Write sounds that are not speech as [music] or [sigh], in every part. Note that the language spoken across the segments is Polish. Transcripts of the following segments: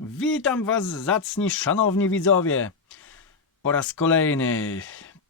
Witam Was, zacni, szanowni widzowie. Po raz kolejny,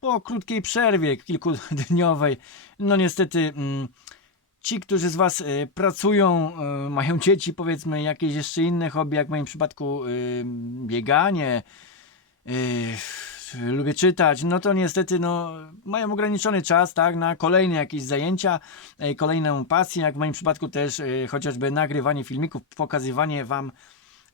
po krótkiej przerwie kilkudniowej, no niestety, mm, ci, którzy z Was y, pracują, y, mają dzieci, powiedzmy, jakieś jeszcze inne hobby, jak w moim przypadku y, bieganie, lubię czytać, no to niestety no, mają ograniczony czas tak, na kolejne jakieś zajęcia, kolejną pasję, jak w moim przypadku też chociażby nagrywanie filmików, pokazywanie Wam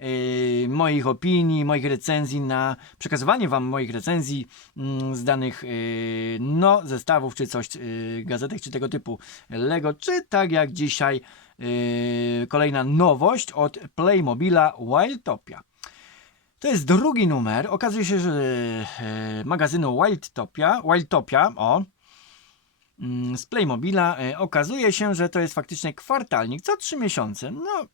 y, moich opinii, moich recenzji, na przekazywanie Wam moich recenzji mm, z danych y, no, zestawów, czy coś, y, gazetek, czy tego typu Lego, czy tak jak dzisiaj kolejna nowość od Playmobila Wildtopia. To jest drugi numer. Okazuje się, że magazynu Wildtopia, Wildtopia, o, mm, z Playmobila, okazuje się, że to jest faktycznie kwartalnik co trzy miesiące. No,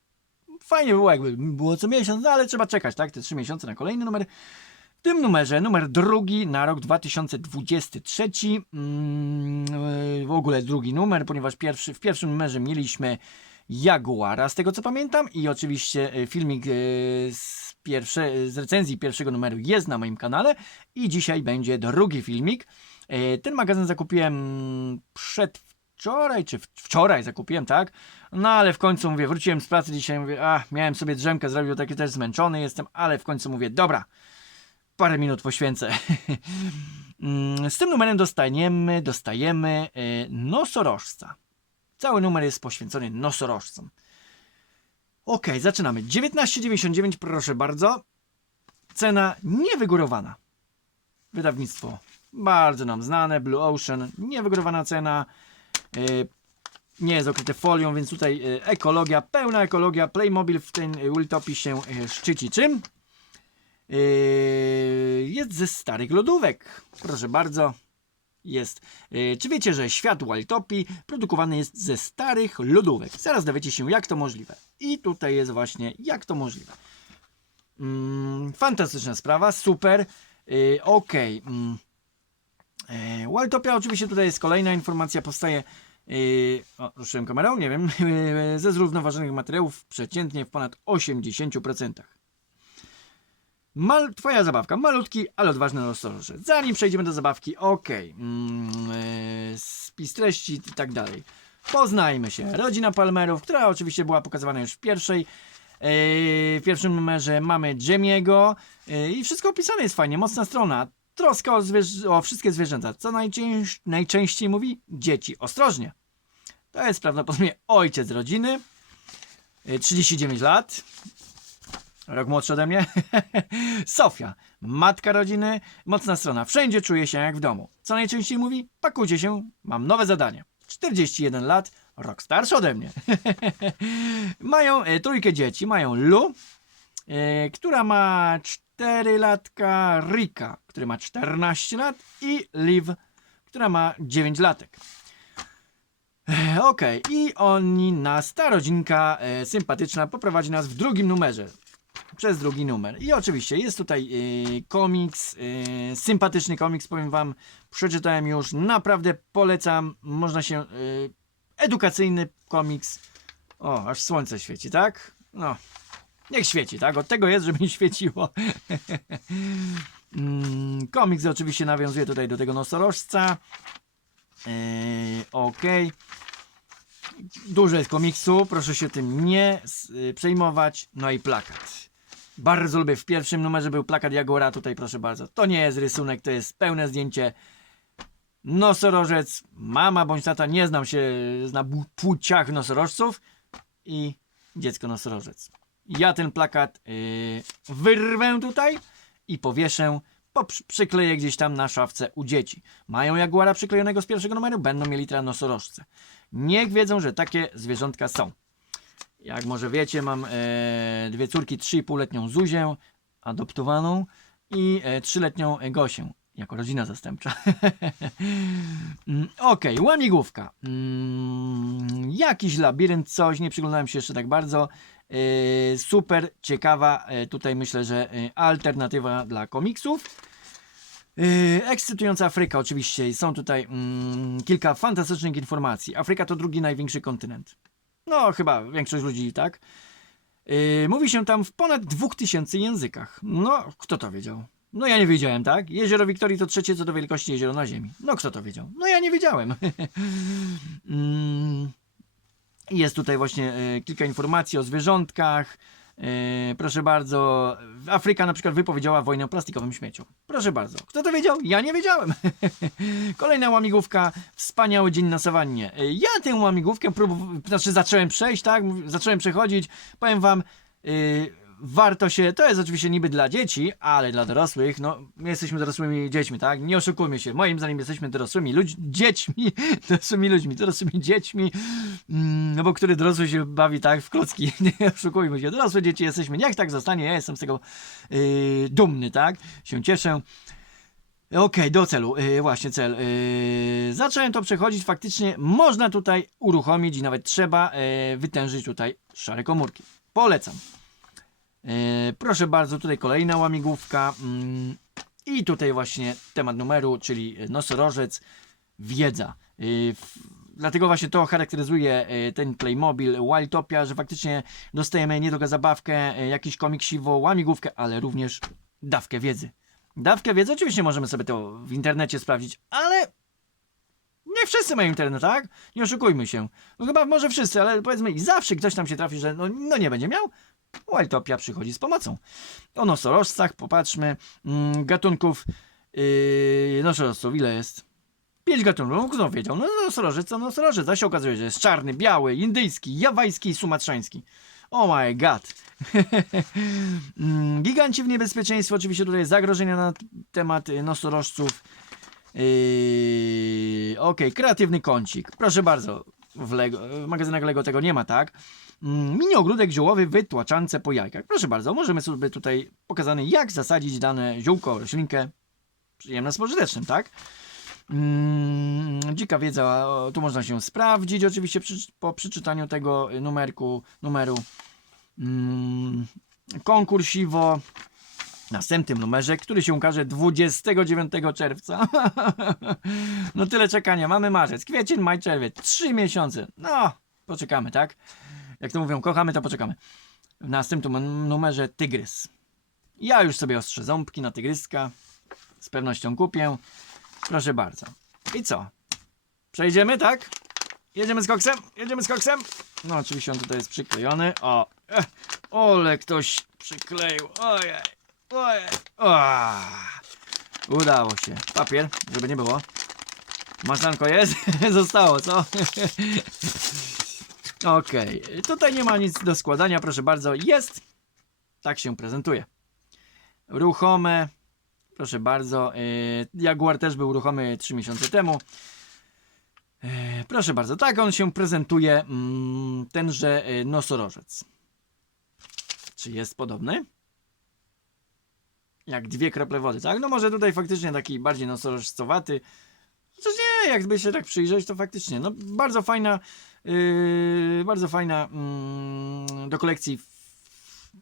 fajnie było, jakby było co miesiąc, no ale trzeba czekać, tak, te trzy miesiące na kolejny numer. W tym numerze, numer drugi na rok 2023, mm, e, w ogóle drugi numer, ponieważ pierwszy, w pierwszym numerze mieliśmy Jaguara, z tego co pamiętam, i oczywiście e, filmik e, z, pierwsze, z recenzji pierwszego numeru jest na moim kanale i dzisiaj będzie drugi filmik. E, Ten magazyn zakupiłem przedwczoraj, czy wczoraj zakupiłem, tak? No ale w końcu mówię, wróciłem z pracy dzisiaj, mówię, a miałem sobie drzemkę zrobić, bo taki też zmęczony jestem, ale w końcu mówię, dobra, parę minut poświęcę. [laughs] Mm, Z tym numerem dostajemy e, nosorożca. Cały numer jest poświęcony nosorożcom. Ok, zaczynamy. 19,99 proszę bardzo. Cena niewygórowana. Wydawnictwo bardzo nam znane, Blue Ocean, niewygórowana cena. Yy, nie jest okryte folią, więc tutaj yy, ekologia, pełna ekologia. Playmobil w ten yy, Wiltopi się szczyci czym? Jest ze starych lodówek. Proszę bardzo. Jest. Czy wiecie, że świat Wildtopi produkowany jest ze starych lodówek? Zaraz dowiecie się, jak to możliwe. I tutaj jest właśnie, jak to możliwe. Mm, fantastyczna sprawa, super. Okej. Mm. Yy, Wildtopia, oczywiście tutaj jest kolejna informacja, powstaje. Yy, o, ruszyłem kamerą, nie wiem. Yy, [laughs] ze zrównoważonych materiałów przeciętnie w ponad 80%. Mal, twoja zabawka, malutki, ale odważny nosorożec. Zanim przejdziemy do zabawki, okej, mm, spis treści i tak dalej. Poznajmy się. Rodzina Palmerów, która oczywiście była pokazywana już w pierwszej, w pierwszym numerze. Mamy Jemiego i wszystko opisane jest fajnie, mocna strona. Troska o, o wszystkie zwierzęta. Co najczęś- najczęściej mówi? Dzieci. Ostrożnie. To jest prawdopodobnie ojciec rodziny. Yy, 39 lat. Rok młodszy ode mnie. [laughs] Sofia, matka rodziny, mocna strona. Wszędzie czuje się jak w domu. Co najczęściej mówi? Pakujcie się, mam nowe zadanie. 41 lat, rok starszy ode mnie. [laughs] mają e, trójkę dzieci. Mają Lu, e, która ma 4 latka, Rika, który ma 14 lat i Liv, która ma 9 latek. E, Okej, i oni nas, ta rodzinka e, sympatyczna, poprowadzi nas w drugim numerze przez drugi numer. I oczywiście jest tutaj y, komiks, y, sympatyczny komiks, powiem wam, przeczytałem już, naprawdę polecam, można się, y, edukacyjny komiks, o, aż słońce świeci, tak? No, niech świeci, tak? Od tego jest, żeby nie świeciło. [laughs] mm, komiks oczywiście nawiązuje tutaj do tego nosorożca. Yy, Okej. Dużo jest komiksu, proszę się tym nie y, przejmować. No i plakat. Bardzo lubię. W pierwszym numerze był plakat Jagora, tutaj proszę bardzo. To nie jest rysunek, to jest pełne zdjęcie. Nosorożec, mama bądź tata, nie znam się na płciach nosorożców i dziecko nosorożec. Ja ten plakat yy, wyrwę tutaj i powieszę, przykleję gdzieś tam na szafce u dzieci. Mają Jaguara przyklejonego z pierwszego numeru, będą mieli teraz nosorożce. Niech wiedzą, że takie zwierzątka są. Jak może wiecie, mam e, dwie córki, 3,5-letnią Zuzię, adoptowaną i e, 3-letnią Gosię, jako rodzina zastępcza. [laughs] Okej, łamigłówka. Mm, jakiś labirynt, coś, nie przyglądałem się jeszcze tak bardzo. E, super, ciekawa, e, tutaj myślę, że e, alternatywa dla komiksów. Ekscytująca Afryka, oczywiście. Są tutaj mm, kilka fantastycznych informacji. Afryka to drugi największy kontynent. No, chyba większość ludzi, tak? Mówi się tam w ponad 2000 językach. No, kto to wiedział? No ja nie wiedziałem, tak? Jezioro Wiktorii to trzecie co do wielkości jezioro na Ziemi. No kto to wiedział? No ja nie wiedziałem. [laughs] Mm, Jest tutaj właśnie e, kilka informacji o zwierzątkach. E, proszę bardzo, Afryka na przykład wypowiedziała wojnę plastikowym śmieciom. Proszę bardzo. Kto to wiedział? Ja nie wiedziałem. [laughs] Kolejna łamigłówka. Wspaniały dzień na sawannie. E, Ja tę łamigłówkę próbowałem, znaczy zacząłem przejść, tak? Zacząłem przechodzić. Powiem wam, warto się, to jest oczywiście niby dla dzieci, ale dla dorosłych, no my jesteśmy dorosłymi dziećmi, tak? Nie oszukujmy się. Moim zdaniem jesteśmy dorosłymi ludźmi, dziećmi, [laughs] dorosłymi ludźmi, dorosłymi dziećmi, mm, no bo który dorosły się bawi tak w klocki, [laughs] nie oszukujmy się. Dorosłe dzieci jesteśmy, niech tak zostanie, ja jestem z tego y, dumny, tak? Się cieszę. Okej, do celu. Yy, właśnie cel. Yy, zacząłem to przechodzić. Faktycznie można tutaj uruchomić i nawet trzeba yy, wytężyć tutaj szare komórki. Polecam. Yy, proszę bardzo, tutaj kolejna łamigłówka. Mm, I tutaj właśnie temat numeru, czyli nosorożec, wiedza. W, dlatego właśnie to charakteryzuje yy, ten Playmobil Wildtopia, że faktycznie dostajemy nie tylko zabawkę, jakiś komiksiwo, łamigłówkę, ale również dawkę wiedzy. Dawkę wiedzy, oczywiście możemy sobie to w internecie sprawdzić, ale nie wszyscy mają internet, tak? Nie oszukujmy się. No chyba może wszyscy, ale powiedzmy i zawsze ktoś tam się trafi, że no, no nie będzie miał. Wildtopia przychodzi z pomocą. O nosorożcach, popatrzmy, mm, gatunków yy, nosorożców, ile jest? Pięć gatunków, no wiedział? No nosorożec to nosorożec, a się że jest czarny, biały, indyjski, jawajski i sumatrzański. Oh my god. [laughs] Mm, Giganci w niebezpieczeństwie, oczywiście tutaj zagrożenia na temat y, nosorożców. Yy, Okej, kreatywny kącik. Proszę bardzo, w, Lego, w magazynach Lego tego nie ma, tak? Mm, Mini ogródek ziołowy wytłaczance po jajkach. Proszę bardzo, możemy sobie tutaj pokazane jak zasadzić dane ziółko, roślinkę przyjemne z pożytecznym, tak? Mm, dzika wiedza, tu można się sprawdzić oczywiście przy, po przeczytaniu tego numerku, numeru. Mm, konkursiwo w następnym numerze, który się ukaże 29 czerwca. [laughs] no tyle czekania. Mamy marzec, kwiecień, maj, czerwiec. Trzy miesiące. No, poczekamy, tak? Jak to mówią, kochamy, to poczekamy. W następnym numerze tygrys. Ja już sobie ostrzę ząbki na tygryska. Z pewnością kupię. Proszę bardzo. I co? Przejdziemy, tak? Jedziemy z koksem? Jedziemy z koksem? No oczywiście on tutaj jest przyklejony. O, eh, ole ktoś przykleił. Ojej, ojej. O, udało się. Papier, żeby nie było. Maślanko jest? [laughs] Zostało, co? [laughs] Okej, tutaj nie ma nic do składania, proszę bardzo. Jest. Tak się prezentuje. Ruchome. Proszę bardzo. Yy, Jaguar też był ruchomy 3 miesiące temu. Yy, Proszę bardzo, tak on się prezentuje, mm, tenże y, nosorożec. Czy jest podobny? Jak dwie krople wody, tak? No może tutaj faktycznie taki bardziej nosorożcowaty. Chociaż nie, jakby się tak przyjrzeć, to faktycznie, no bardzo fajna, yy, bardzo fajna mm, do kolekcji.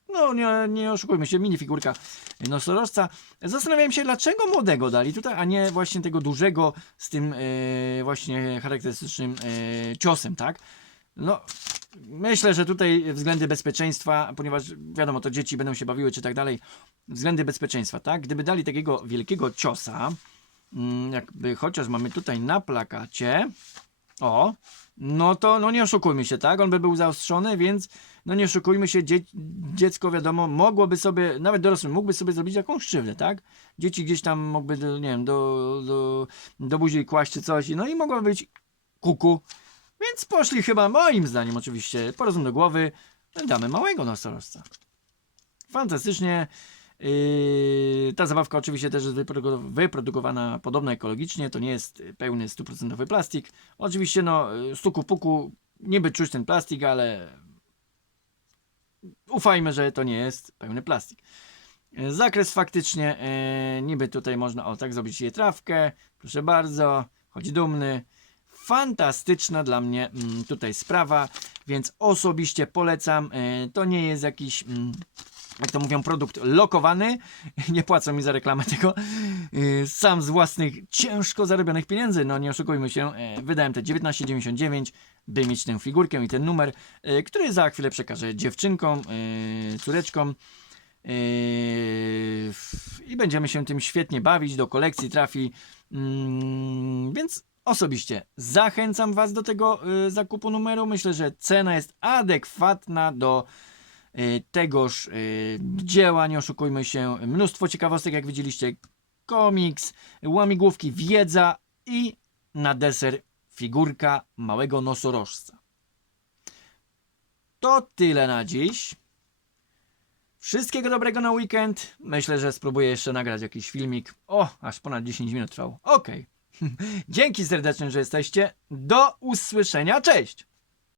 No nie, nie oszukujmy się, minifigurka nosorożca. Zastanawiałem się, dlaczego młodego dali tutaj, a nie właśnie tego dużego z tym e, właśnie charakterystycznym e, ciosem, tak? No, myślę, że tutaj względy bezpieczeństwa, ponieważ wiadomo, to dzieci będą się bawiły czy tak dalej, względy bezpieczeństwa, tak? Gdyby dali takiego wielkiego ciosa, mm, jakby chociaż mamy tutaj na plakacie, o, no to no nie oszukujmy się, tak? On by był zaostrzony, więc no nie oszukujmy się, dzie dziecko wiadomo, mogłoby sobie, nawet dorosły mógłby sobie zrobić jakąś krzywdę, tak? Dzieci gdzieś tam mogły, do, nie wiem, do, do, do buzi kłaść czy coś, no i mogła być kuku. Więc poszli chyba, moim zdaniem oczywiście, po do głowy, damy małego nosorożca. Fantastycznie. Yy, ta zabawka oczywiście też jest wyprodu- wyprodukowana podobno ekologicznie, to nie jest pełny 100% plastik. Oczywiście no, stuku puku, niby czuć ten plastik, ale ufajmy, że to nie jest pełny plastik. E, Zakres faktycznie, e, niby tutaj można, o tak zrobić je trawkę, proszę bardzo, chodzi dumny. Fantastyczna dla mnie mm, tutaj sprawa, więc osobiście polecam. To nie jest jakiś mm, jak to mówią, produkt lokowany. [laughs] Nie płacą mi za reklamę tego. Yy, Sam z własnych ciężko zarobionych pieniędzy. No nie oszukujmy się. yy, Wydałem te 19,99 by mieć tę figurkę i ten numer, yy, który za chwilę przekażę dziewczynkom, córeczkom. I będziemy się tym świetnie bawić. Do kolekcji trafi. Mm, Więc osobiście zachęcam Was do tego zakupu numeru. Myślę, że cena jest adekwatna do y, tegoż y, dzieła, nie oszukujmy się, mnóstwo ciekawostek, jak widzieliście, komiks, łamigłówki, wiedza i na deser figurka małego nosorożca. To tyle na dziś. Wszystkiego dobrego na weekend. Myślę, że spróbuję jeszcze nagrać jakiś filmik. O, aż ponad 10 minut trwał. Okej. [laughs] Dzięki serdecznie, że jesteście. Do usłyszenia. Cześć!